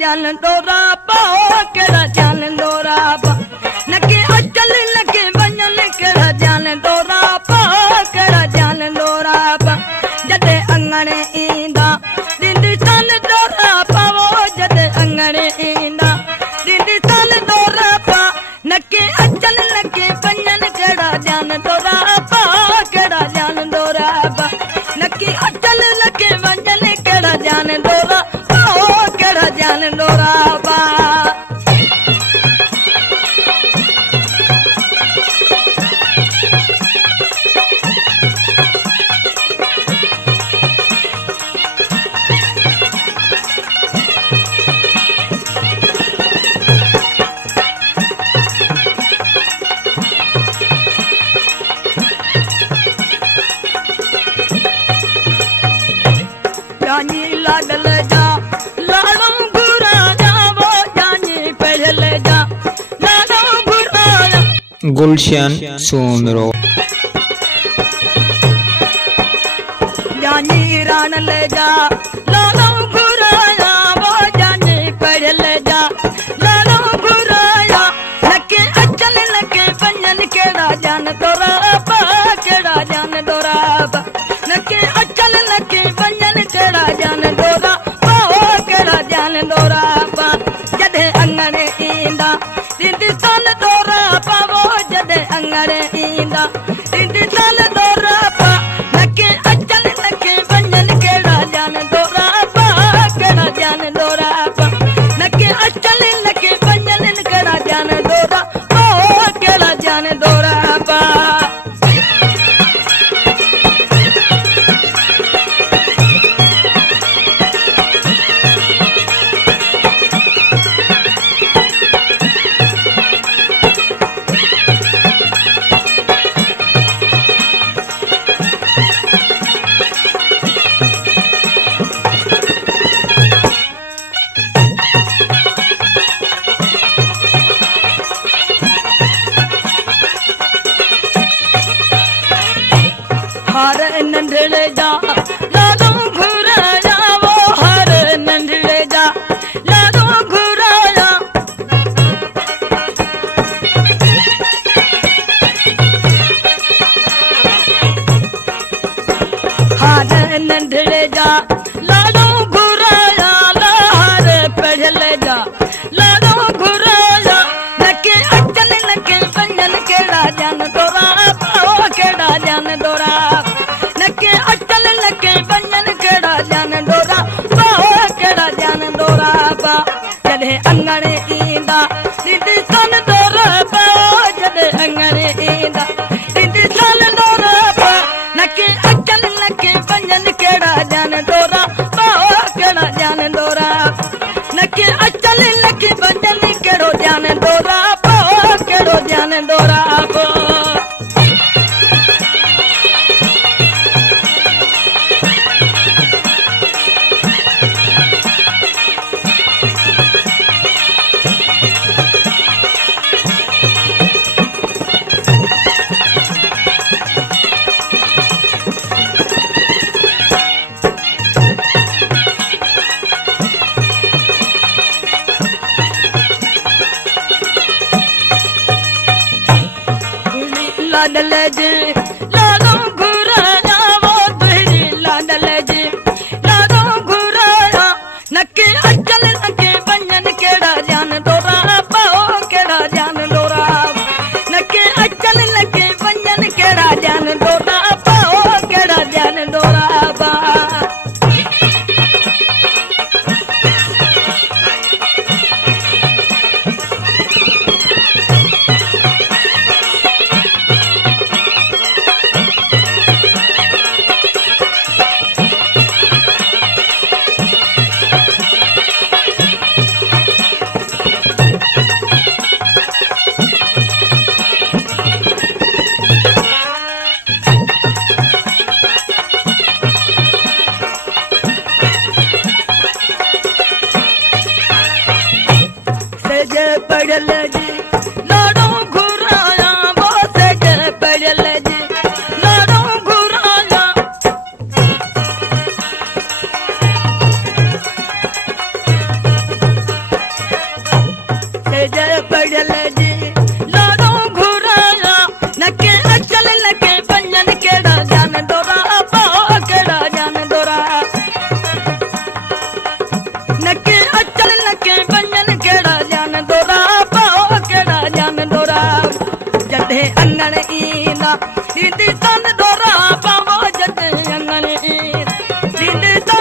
जान दौरा पाओ केड़ा जान दौरा पा नके अचल लगे वंजल केड़ा जान दौरा पाओ केड़ा जान दौरा पा जदे अंगणे ईंदा दिंदी सन दौरा पाओ जदे अंगणे ईंदा दिंदी सन दौरा पा नके अचल लगे वंजल केड़ा जान दौरा पाओ केड़ा जान दौरा पा नके अचल लगे वंजल केड़ा जान दौरा पाओ केड़ा जान दौरा पा जानी लाडल जा लाडम घुरा जा वो जानी पहल जा लाडम घुरा जा गुलशन सोमरो जानी रान ले जा लाडम घुरा जा वो जानी पहल जा लाडम घुरा जा लके अचल लके पंजन केड़ा जान तोरा पा केड़ा जान तोरा पा लके अचल लके पंजन केड़ा जान दौरा पाओ केड़ा जान दौरा पा जदे अंगणे ईंदा दिंदी सन दौरा पाओ जदे अंगणे ईंदा दिंदी सन दौरा पा लके अचल लके पंजन केड़ा जान दौरा पा केड़ा जान दौरा पा लके अचल लके पंजन केड़ा जान दौरा पाओ केड़ा जान दौरा पा हर नंढड़े जा लाडो घुराया वो हर नंढड़े जा लाडो घुराया हर नंढड़े जा लाडो घुराया हर पढ़ले जा लाडो घुराया लके अचल लके पंजन केड़ा जान तोरा पाओ केड़ा जान दौरा नके अचल लके पंजन केड़ा जान दौरा पाओ केड़ा जान दौरा पा जदे अंगणे ईंदा दिंदी सन दौरा पाओ जदे अंगणे ईंदा दिंदी सन दौरा पा नके अचल लके पंजन केड़ा जान दौरा पाओ केड़ा जान दौरा नके अचल लके पंजन केड़ो जान दौरा पाओ केड़ो जान दौरा पा लाडल जी लाडो घुराया वो तेरी लाडल जी लाडो घुराया नके अचल लके पंजन केड़ा जान दौरा पाओ केड़ा जान दौरा नके अचल लके पंजन केड़ा जान दौरा पाओ केड़ा जान दौरा पा पढ़ल जी लाडो घुराया वो से पढ़ल जी लाडो घुराया पिंड